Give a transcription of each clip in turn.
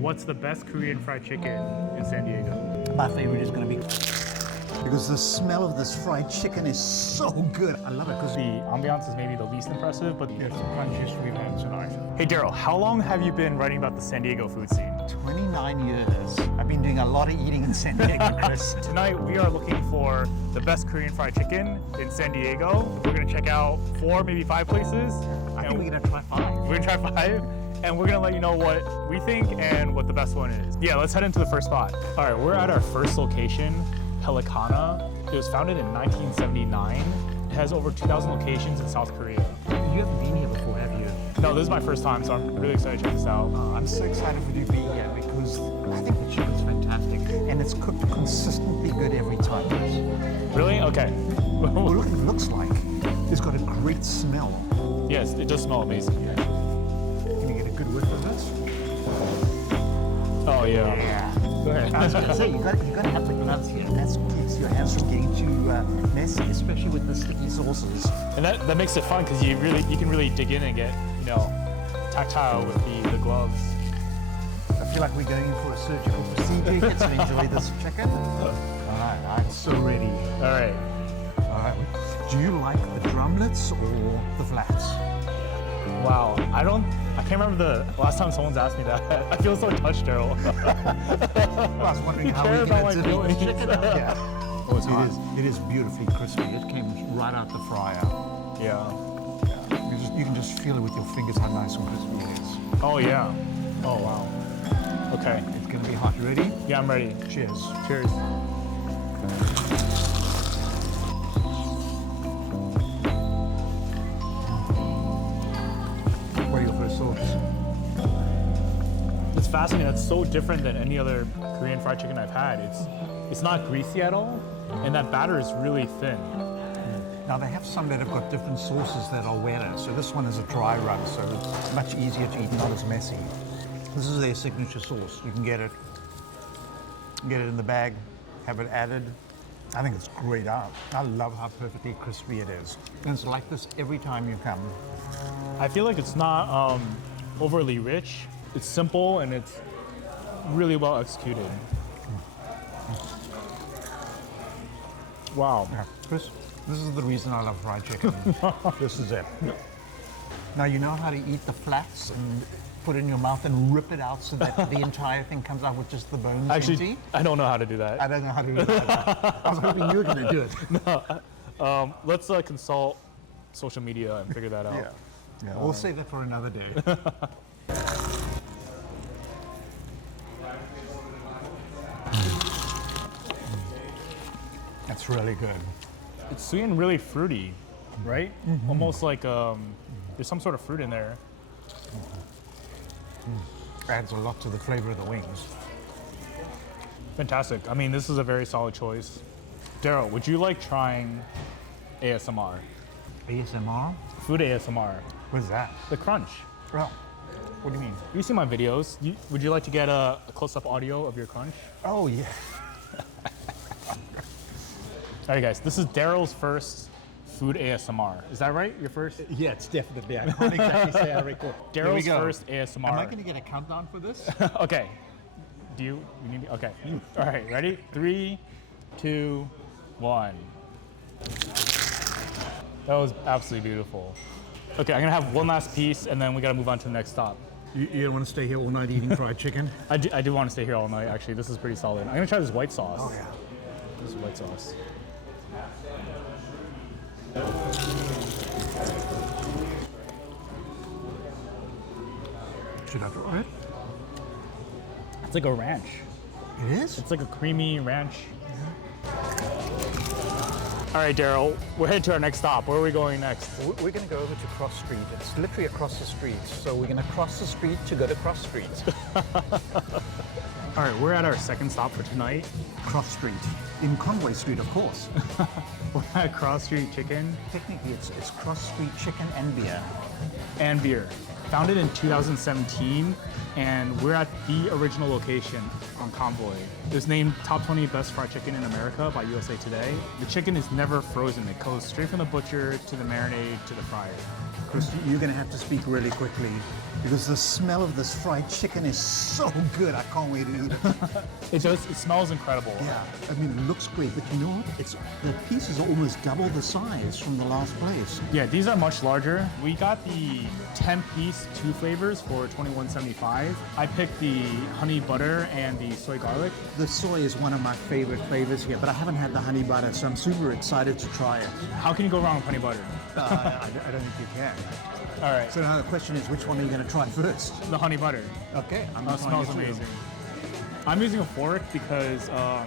what's the best Korean fried chicken in San Diego? My favorite is going to be because the smell of this fried chicken is so good. I love it because The ambiance is maybe the least impressive, but it's the crunchiest we've had tonight. Hey Daryl, how long have you been writing about the San Diego food scene? 29 years. I've been doing a lot of eating in San Diego, Chris. Tonight we are looking for the best Korean fried chicken in San Diego. We're gonna check out 4, maybe 5 places. I think we're going to try 5. We're gonna try 5, and we're gonna let you know what we think and what the best one is. Yeah, let's head into the first spot. All right, we're at our first location, Pelicana. It was founded in 1979. It has over 2,000 locations in South Korea. You haven't been here before, have you? No, this is my first time, so I'm really excited to check this out. I'm so excited for you to be here because I think the chicken's fantastic and it's cooked consistently good every time. Really? Okay. Well, look, it looks like it's got a great smell. Yes, it does smell amazing. Can you get a good whiff of this? Oh yeah. Yeah. Go ahead. I was going to say, you got to have the gloves here. That's what keeps your hands from getting too messy, especially with the sticky sauces. And that makes it fun because you can really dig in and get, you know, tactile with the gloves. I feel like we're going in for a surgical procedure. You get to enjoy this chicken. All right, I'm so ready. All right. All right. Do you like the drumlets or the flats? Wow. I can't remember the last time someone's asked me that. I feel so touched, Daryl. I was wondering how care we about my get to the feelings. chicken. Yeah. Oh, it's hot. It is beautifully crispy. It came right out the fryer. Yeah. You can just feel it with your fingers how nice and crispy it is. Oh yeah. Oh wow. Okay. It's going to be hot. Ready? Yeah, I'm ready. Cheers. Cheers. What are your first thoughts? It's fascinating. That's so different than any other Korean fried chicken I've had. It's not greasy at all, and that batter is really thin. Now they have some that have got different sauces that are wetter. So this one is a dry rub, so it's much easier to eat, not as messy. This is their signature sauce. You can get it in the bag, have it added. I think it's great. I love how perfectly crispy it is. And it's like this every time you come. I feel like it's not overly rich. It's simple and it's really well executed. Wow. Yeah, Chris, this is the reason I love fried chicken. This is it. Now you know how to eat the flats and put it in your mouth and rip it out so that the entire thing comes out with just the bones Actually, empty? I don't know how to do that. I don't know how to do that. I was hoping you were going to do it. No. Let's consult social media and figure that out. Yeah, we'll save that for another day. That's really good. It's sweet and really fruity, right? Almost like there's some sort of fruit in there. Adds a lot to the flavor of the wings. Fantastic. I mean, this is a very solid choice. Daryl, would you like trying ASMR? ASMR? Food ASMR. What is that? The crunch. Well, what do you mean? You see my videos. Would you like to get a close-up audio of your crunch? Oh, yeah. All right, guys. This is Daryl's first food ASMR. Is that right? Your first? Yeah, it's definitely. I can't exactly say I record. Daryl's first ASMR. Am I going to get a countdown for this? Okay. You need me? Okay. All right. Ready? 3, 2, 1. That was absolutely beautiful. Okay, I'm gonna have one last piece, and then we gotta move on to the next stop. You don't want to stay here all night eating fried chicken? I do want to stay here all night. Actually, this is pretty solid. I'm gonna try this white sauce. Oh, yeah. This is white sauce. Should I try it? It's like a ranch. It is? It's like a creamy ranch. All right, Daryl, we're headed to our next stop. Where are we going next? We're going to go over to Cross Street. It's literally across the street. So we're going to cross the street to go to Cross Street. All right, we're at our second stop for tonight. Cross Street. In Convoy Street, of course. We're at Cross Street Chicken. Technically, it's Cross Street Chicken and beer. And beer. Founded in 2017, and we're at the original location on Convoy. It was named Top 20 Best Fried Chicken in America by USA Today. The chicken is never frozen. It goes straight from the butcher to the marinade to the fryer. Chris, you're going to have to speak really quickly because the smell of this fried chicken is so good. I can't wait to eat it. It smells incredible. Yeah, I mean, it looks great, but you know what? The pieces are almost double the size from the last place. Yeah, these are much larger. We got the 10-piece, 2 flavors for $21.75. I picked the honey butter and the soy garlic. The soy is one of my favorite flavors here, but I haven't had the honey butter, so I'm super excited to try it. How can you go wrong with honey butter? I don't think you can. All right. So now the question is, which one are you going to try first? The honey butter. Okay. It smells amazing. I'm using a fork because I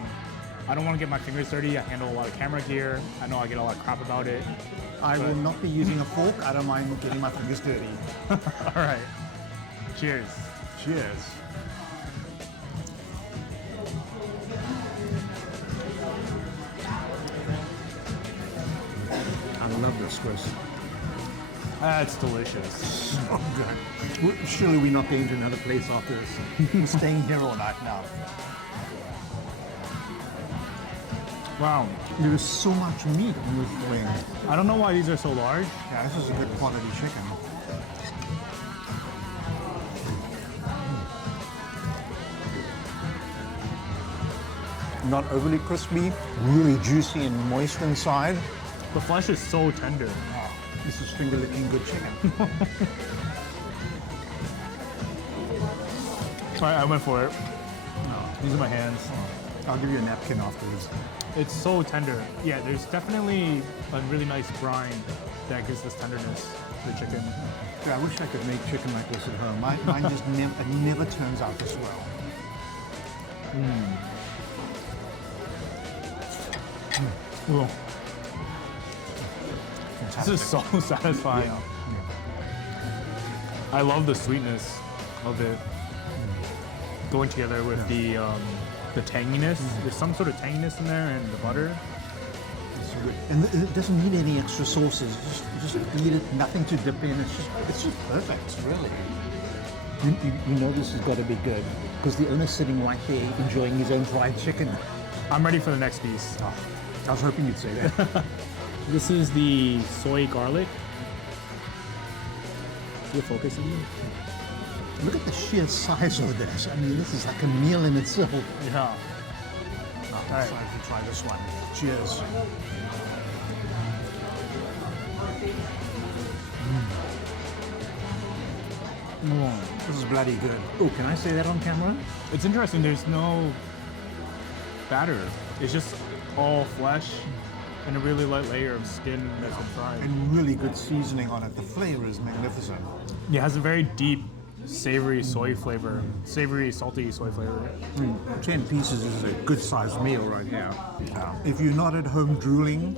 don't want to get my fingers dirty. I handle a lot of camera gear. I know I get a lot of crap about it. I will not be using a fork. I don't mind getting my fingers dirty. All right. Cheers. Cheers. I love this, Chris. That's delicious. So good. Surely we're not going to another place after this. We're staying here all night now. Wow. There is so much meat in this wing. I don't know why these are so large. Yeah, this is a good quality chicken. Not overly crispy, really juicy and moist inside. The flesh is so tender. This is finger-licking good chicken. All right, I went for it. These are my hands. I'll give you a napkin afterwards. It's so tender. Yeah, there's definitely a really nice brine that gives this tenderness to the chicken. Yeah, I wish I could make chicken like this at home. Mine just never turns out this well. Ooh, Fantastic. this is so satisfying. I love the sweetness of it going together with the tanginess. There's some sort of tanginess in there and the butter. So good. And it doesn't need any extra sauces. You just eat it, nothing to dip in. It's just perfect, really. You know this has got to be good because the owner's sitting right there enjoying his own fried chicken. I'm ready for the next piece. Oh, I was hoping you'd say that. This is the soy garlic. You're focusing. Look at the sheer size of this. I mean, this is like a meal in itself. Yeah. I'm excited to try this one. Cheers. This is bloody good. Oh, can I say that on camera? It's interesting. There's no batter. It's just all flesh and a really light layer of skin that's been fried. And really good seasoning on it. The flavor is magnificent. It has a very deep, savory soy flavor. Savory, salty soy flavor. 10 pieces is a good sized meal right here. If you're not at home drooling,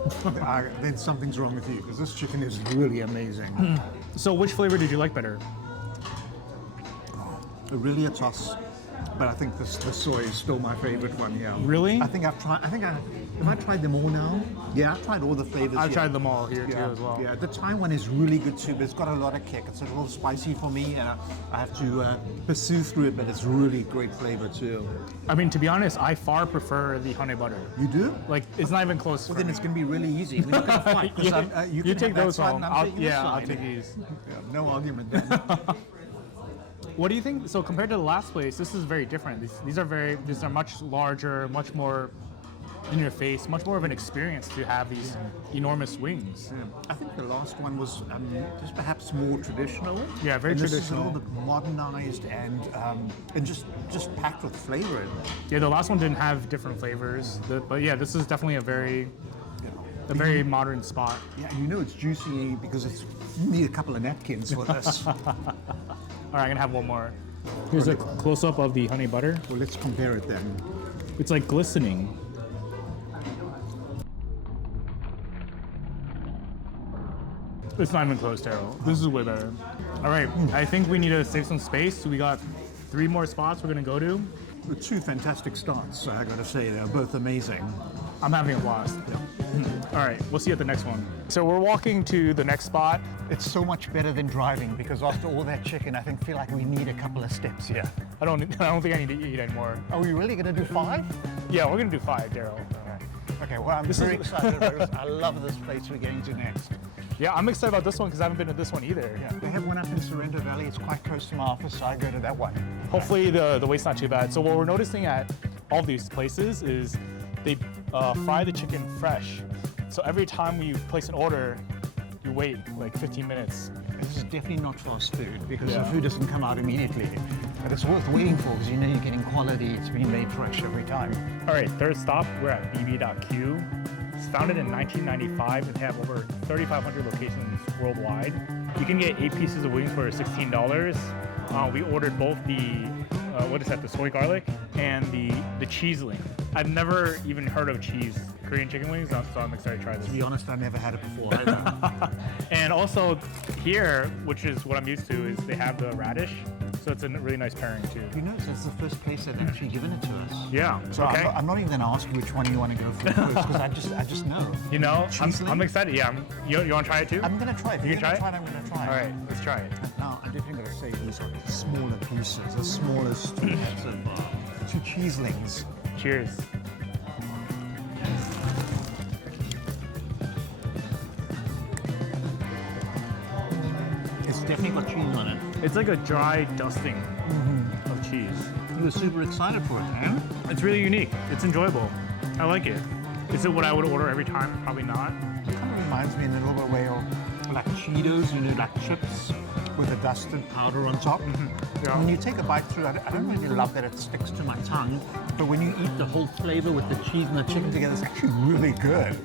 then something's wrong with you because this chicken is really amazing. So which flavor did you like better? Really a toss, but I think the soy is still my favorite one. Yeah. Really? Have I tried them all now? Yeah, I've tried all the flavors. I've here. tried them all here too as well. Yeah, the Thai one is really good too, but it's got a lot of kick. It's a little spicy for me, and I have to pursue through it, but it's really great flavor too. I mean, to be honest, I far prefer the honey butter. You do? Like, it's not even close. Well, for then me. it's going to be really easy. We're not going to fight. 'Cause You can take have that those side home. and I'm taking this I'll side. take these. Yeah, no argument then. What do you think? So compared to the last place, this is very different. These are much larger, much more in your face, much more of an experience to have these enormous wings. Yeah. I think the last one was just perhaps more traditional. Yeah, very and traditional. This is a little bit modernized and just packed with flavor. Yeah, the last one didn't have different flavors, but yeah, this is definitely a very modern spot. Yeah, you know it's juicy because you need a couple of napkins for this. All right, I'm gonna have one more. Here's a close-up of the honey butter. Well, let's compare it then. It's like glistening. It's not even close, Terrell. This is way better. All right, I think we need to save some space. We got 3 more spots we're gonna go to. The 2 fantastic starts, I got to say, they're both amazing. I'm having a blast. All right, we'll see you at the next one. So we're walking to the next spot. It's so much better than driving because after all that chicken, I feel like we need a couple of steps here. I don't think I need to eat anymore. Are we really going to do 5? Yeah, we're gonna do 5, Daryl. Okay, well, I'm very excited about this. I love this place we're going to next. Yeah, I'm excited about this one because I haven't been to this one either. Yeah, they have one up in Sorrento Valley. It's quite close to my office, so I go to that one. Hopefully the wait's not too bad. So what we're noticing at all these places is they fry the chicken fresh. So every time you place an order, you wait like 15 minutes. This is definitely not fast food because the food doesn't come out immediately. But it's worth waiting for because you know you're getting quality. It's being made fresh every time. All right, third stop, we're at BB.Q. It's founded in 1995 and have over 3,500 locations worldwide. You can get 8 pieces of wings for $16. We ordered both the the soy garlic and the cheeseling. I've never even heard of Korean chicken wings, so I'm excited to try this. To be honest, I never had it before either. And also here, which is what I'm used to, is they have the radish. So it's a really nice pairing too. You know, so it's the first place that's actually given it to us. Yeah. So okay. I'm not even going to ask you which one you want to go for first because I just know. You know, Cheeseling? I'm excited. Yeah. You want to try it too? I'm going to try it. You can try it? I'm going to try it. All right, let's try it. Now, I'm definitely going to say these are the smaller pieces, the smallest two cheeselings. Cheers. It's definitely got cheese on it. It's like a dry dusting of cheese. You were super excited for it, man. It's really unique. It's enjoyable. I like it. Is it what I would order every time? Probably not. It kind of reminds me in a little bit way of like Cheetos, you know, like chips with a dusted powder on top. Yeah. When you take a bite through, I don't really love that it sticks to my tongue, but when you eat the whole flavor with the cheese and the chicken together, it's actually really good.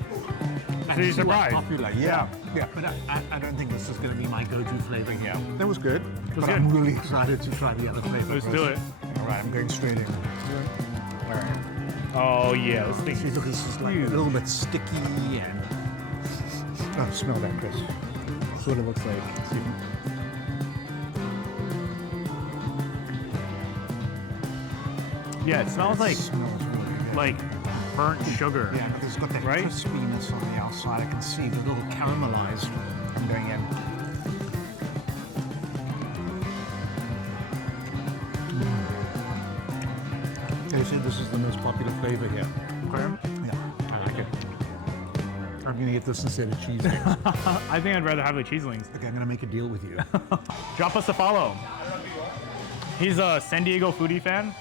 So you're surprised? Popular, yeah. But I don't think this is going to be my go-to flavor here. That was good, but good. I'm really excited to try the other flavor. Let's do it. All right, I'm going straight in. All right. Oh yeah, this thing. See, look, this is like a little bit sticky and... Oh, smell that, Chris. That's what it looks like. Yeah, it smells like smells really good. like burnt sugar. Yeah, but it's got that Right? crispiness on the outside. I can see the little caramelized. I'm going in. They say this is the most popular flavor here. Okay. Yeah, I like it. I'm gonna get this instead of cheese. I think I'd rather have the cheeselings. Okay, I'm gonna make a deal with you. Drop us a follow. He's a San Diego foodie fan.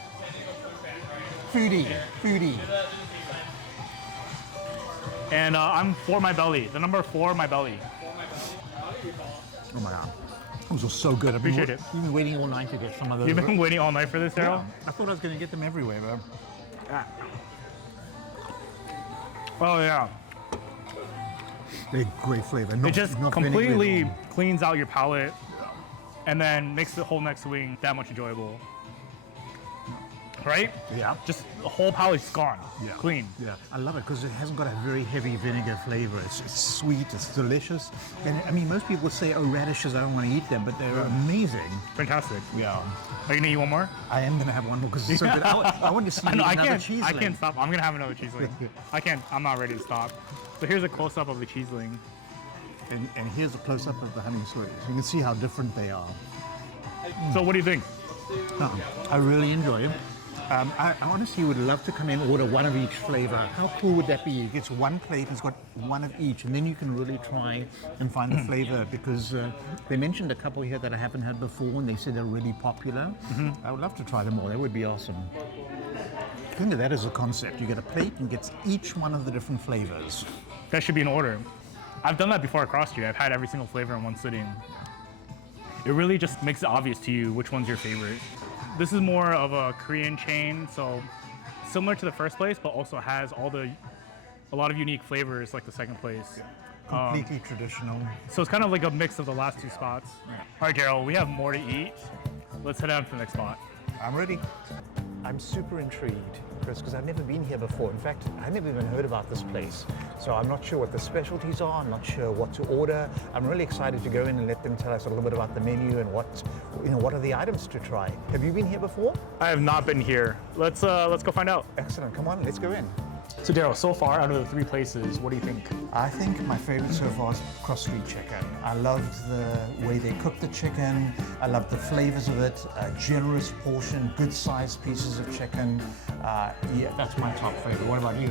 Foodie. And I'm for my belly. The number 4, my belly. Oh my God. Those are so good. Appreciate it. You've been waiting all night to get some of those. You've been waiting all night for this, Daryl? I thought I was gonna get them everywhere, but Oh yeah. they're great flavor. It just completely cleans out your palate and then makes the whole next wing that much enjoyable. Right? Yeah. Just the whole palate's gone. Yeah. Clean. Yeah, I love it because it hasn't got a very heavy vinegar flavor. It's sweet, it's delicious. And I mean, most people say, oh, radishes, I don't want to eat them, but they're amazing. Fantastic. Yeah. Are you gonna eat one more? I am going to have one more because it's so good. I want to see another cheeseling. I can't stop. I'm gonna have another cheeseling. I'm not ready to stop. So here's a close-up of the cheeseling. And here's a close-up of the honey slurries. You can see how different they are. So what do you think? I really enjoy them. I honestly would love to come in and order one of each flavor. How cool would that be? It gets one plate, it's got one of each, and then you can really try and find the flavor because they mentioned a couple here that I haven't had before and they said they're really popular. I would love to try them all. That would be awesome. Think of that as a concept. You get a plate and gets each one of the different flavors. That should be an order. I've done that before across you. I've had every single flavor in one sitting. It really just makes it obvious to you which one's your favorite. This is more of a Korean chain, so similar to the first place, but also has a lot of unique flavors like the second place. Completely traditional. So it's kind of like a mix of the last 2 spots. All right, Gerald, we have more to eat. Let's head on to the next spot. I'm ready. I'm super intrigued, Chris, because I've never been here before. In fact, I never even heard about this place. So I'm not sure what the specialties are. I'm not sure what to order. I'm really excited to go in and let them tell us a little bit about the menu and what are the items to try. Have you been here before? I have not been here. Let's go find out. Excellent. Come on, let's go in. So Daryl, so far out of the 3 places, what do you think? I think my favorite so far is Cross Street Chicken. I loved the way they cooked the chicken. I loved the flavors of it. Generous portion, good sized pieces of chicken. Yeah, that's my top favorite. What about you?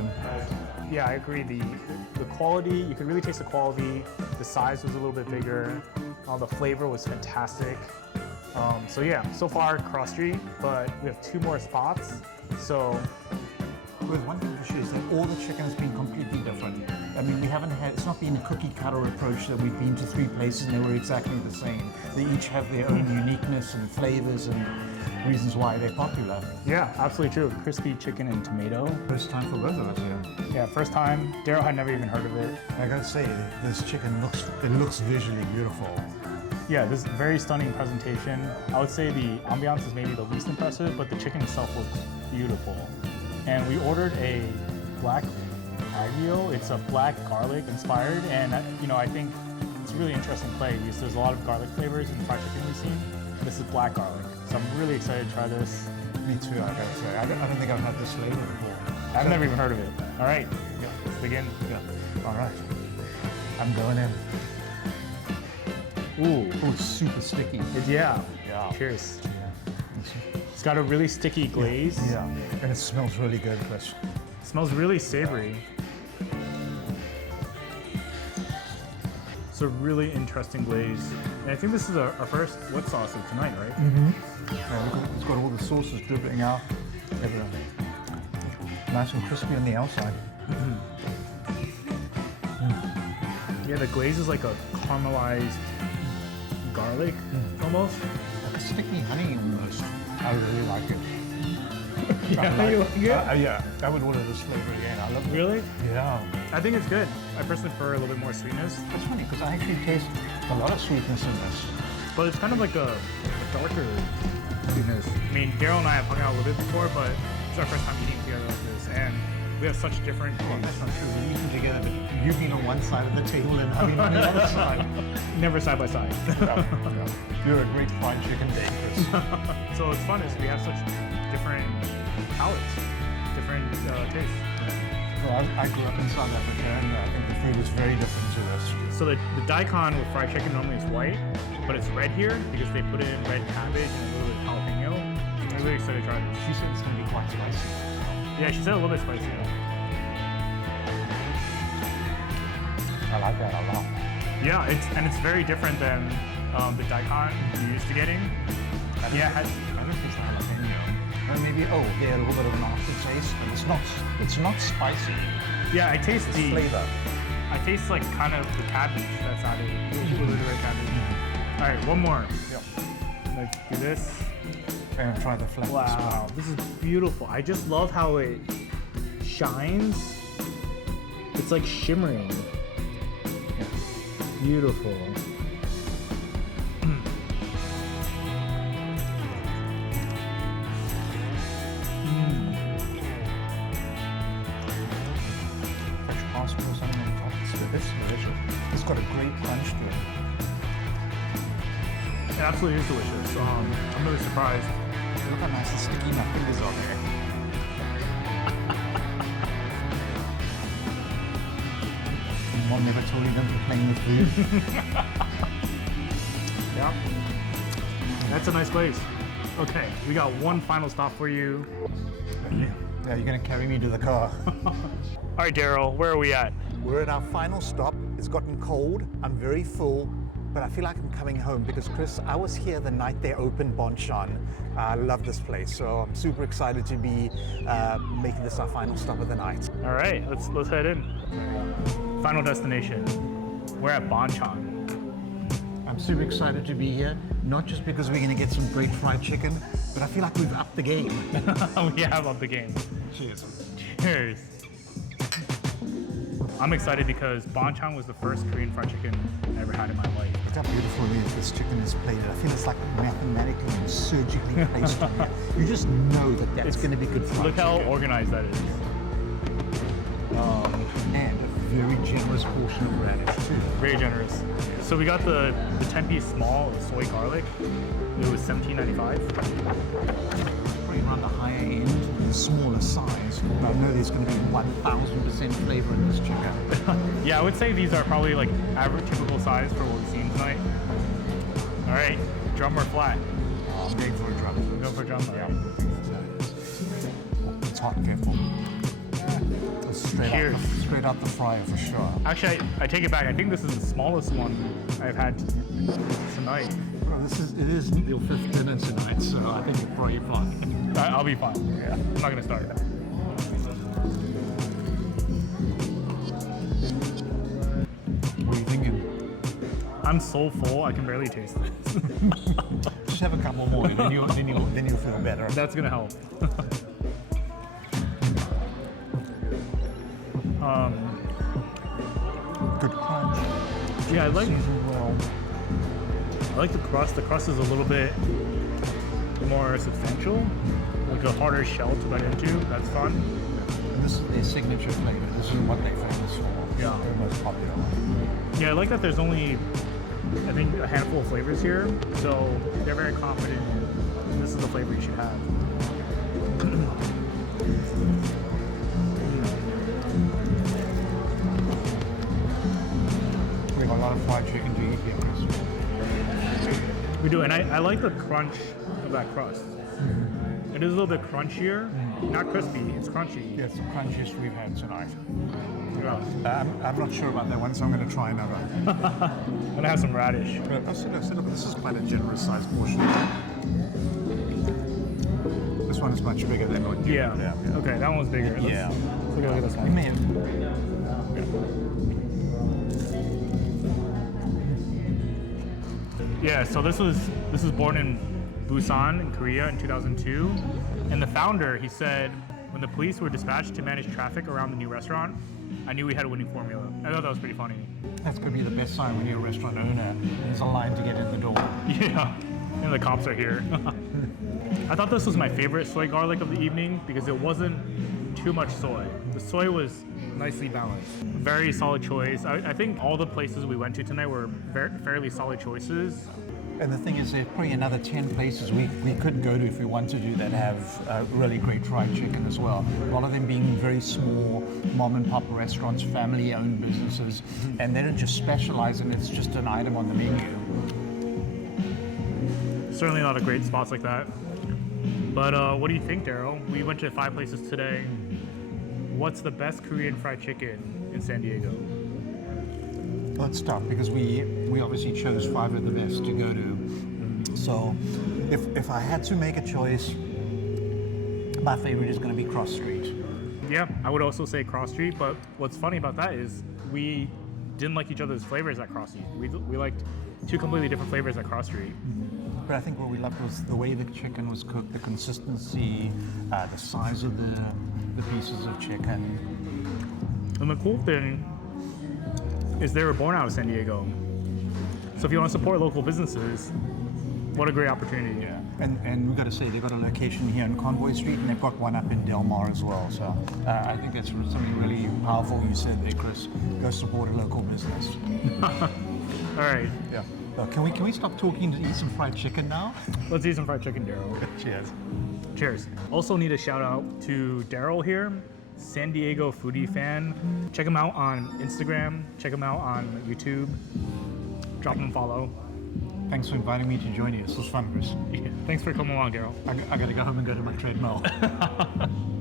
Yeah, I agree. The quality, you could really taste the quality. The size was a little bit bigger. The flavor was fantastic. So yeah, so far Cross Street, but we have 2 more spots. So With one thing for sure is that all the chicken has been completely different. I mean, we haven't had, it's not been a cookie cutter approach that we've been to 3 places and they were exactly the same. They each have their own uniqueness and flavors and reasons why they're popular. yeah, absolutely true. Crispy chicken and tomato. First time for both of us here. Yeah, first time. Daryl had never even heard of it. I gotta say, this chicken looks visually beautiful. Yeah, this very stunning presentation. I would say the ambiance is maybe the least impressive, but the chicken itself looks beautiful. And we ordered a black Aglio. It's a black garlic inspired, and I think it's a really interesting play because there's a lot of garlic flavors in the fried chicken we've seen. This is black garlic, so I'm really excited to try this. Me too, I gotta say. I don't think I've had this flavor before. I've never even heard of it. All right, let's begin. Yeah. All right. I'm going in. Ooh, Oh, it's super sticky. yeah. Yeah. Cheers. Yeah. It's got a really sticky glaze. Yeah, and it smells really good, Chris. It smells really savory. It's a really interesting glaze. And I think this is our first wet sauce of tonight, right? Yeah, look, it's got all the sauces dripping out. Everything. Nice and crispy on the outside. Yeah, the glaze is like a caramelized garlic, almost. Like a sticky honey almost. I really like it. Yeah, you like it? Yeah, I would order this flavor again. I love it. Really? Yeah. I think it's good. I personally prefer a little bit more sweetness, It's funny because I actually taste a lot of sweetness in this. but it's kind of like a darker sweetness. I mean, Daryl and I have hung out a little bit before, but it's our first time eating together like this, and we have such different Well, that's tastes. not true. We're eating together, but you've been on one side of the table and I've been on the other side. Never side by side. Yeah. You're a great fried chicken date, Chris. So it's fun is we have such different palates, different tastes. Well, I grew up in South Africa and I think the food is very different to this. So the daikon with fried chicken normally is white, but it's red here because they put in red cabbage and a little bit of jalapeno. So I'm really excited to try this. She said it's going to be quite spicy. Yeah, she said a little bit spicy. I like that a lot. Yeah, it's very different than the daikon you're used to getting. Yeah, it has, I don't taste the jalapeno. Or maybe, yeah, a little bit of an aftertaste, but it's not spicy. yeah, I taste It's the flavor. I taste like kind of the cabbage that's added. A little bit of red cabbage. All right, one more. Yep. Let's do this. And try the flat as Wow, well. this is beautiful. I just love how it shines. It's like shimmering. Beautiful. Fresh pasta or something on top. It's delicious. It's got a great crunch to it. It absolutely is delicious. I'm really surprised. Look how nice and sticky my fingers are there. Mom never told you them to playing with food. Yeah. That's a nice place. Okay, we got one final stop for you. Yeah, you're gonna carry me to the car. All right, Daryl, where are we at? We're at our final stop. It's gotten cold. I'm very full, but I feel like I'm coming home because, Chris, I was here the night they opened Bonchon. I love this place, so I'm super excited to be making this our final stop of the night. All right, let's head in. Final destination. We're at Bonchon. I'm super excited to be here, not just because we're going to get some great fried chicken, but I feel like we've upped the game. We have up the game. Cheers. Cheers. I'm excited because Bonchon was the first Korean fried chicken I ever had in my life. Look how beautiful it is, this chicken is plated. I feel it's like mathematically and surgically placed on here. You just know that that's going to be good fried Look how chicken. organized that is. And a very generous portion of radish too. Very generous. So we got the 10-piece small of soy garlic. It was $17.95. Probably around the higher end, the smaller size. honest. I know there's going to be 1,000% flavor in this chicken. Yeah, I would say these are probably like average typical size for what we've seen tonight. All right, drum or flat? I'm going for a drum. Go for drum. Yeah. It's hot, careful. It's straight out the fryer for sure. Actually, I take it back. I think this is the smallest one I've had tonight. Well, it isn't your fifth dinner tonight, so I think you're probably fine. I'll be fine. Yeah, I'm not gonna start. What are you thinking? I'm so full, I can barely taste this. Just have a couple more, and then you'll feel better. That's gonna help. Good crunch. Yeah, I like Seasoned well. the crust. The crust is a little bit more substantial, like a harder shell to bite into. That's fun. And this is their signature flavor. This is what they're famous for. Yeah. Their most popular one. Yeah, I like that there's only, I think, a handful of flavors here, so they're very confident this is the flavor you should have. We got a lot of fried chicken to eat here, Chris. We do, and I like the crunch of that crust. It is a little bit crunchier, not crispy, it's crunchy. Yeah, it's the crunchiest we've had tonight. Yeah. I'm not sure about that one, so I'm going to try another. I'm gonna have some radish. Look, this is quite a generous sized portion. This one is much bigger than what you Yeah. had. Okay, that one was bigger. Let's Yeah. take a look at this You one. may have- Yeah, so this was born in Busan, in Korea, in 2002, and the founder, he said, when the police were dispatched to manage traffic around the new restaurant, I knew we had a winning formula. I thought that was pretty funny. That's going to be the best sign when you're a restaurant owner. There's a line to get in the door. Yeah, and the cops are here. I thought this was my favorite soy garlic of the evening because it wasn't too much soy. The soy was nicely balanced. Very solid choice. I think all the places we went to tonight were fairly solid choices. And the thing is, there's probably another 10 places we could go to if we want to do that have really great fried chicken as well. A lot of them being very small mom and pop restaurants, family owned businesses, and they don't just specialize in it's just an item on the menu. Certainly a lot of great spots like that. But what do you think, Daryl? We went to 5 places today. What's the best Korean fried chicken in San Diego? Well, it's tough because we obviously chose 5 of the best to go to. So if I had to make a choice, my favorite is going to be Cross Street. Yeah, I would also say Cross Street, but what's funny about that is we didn't like each other's flavors at Cross Street. We liked 2 completely different flavors at Cross Street. But I think what we loved was the way the chicken was cooked, the consistency, the size of the pieces of chicken. And the cool thing is they were born out of San Diego. So if you want to support local businesses, what a great opportunity. Yeah, and we've got to say they've got a location here in Convoy Street, and they've got one up in Del Mar as well. So I think that's something really powerful you said there, Chris. Go support a local business. All right, Yeah. Can we stop talking to eat some fried chicken now? let's eat some fried chicken, Daryl. Cheers. Cheers. Also need a shout out to Daryl here, San Diego foodie fan. Check him out on Instagram. Check him out on YouTube. Drop him a follow. Thanks for inviting me to join you. This was fun, Chris. Yeah. Thanks for coming along, Daryl. I got to go home and go to my treadmill.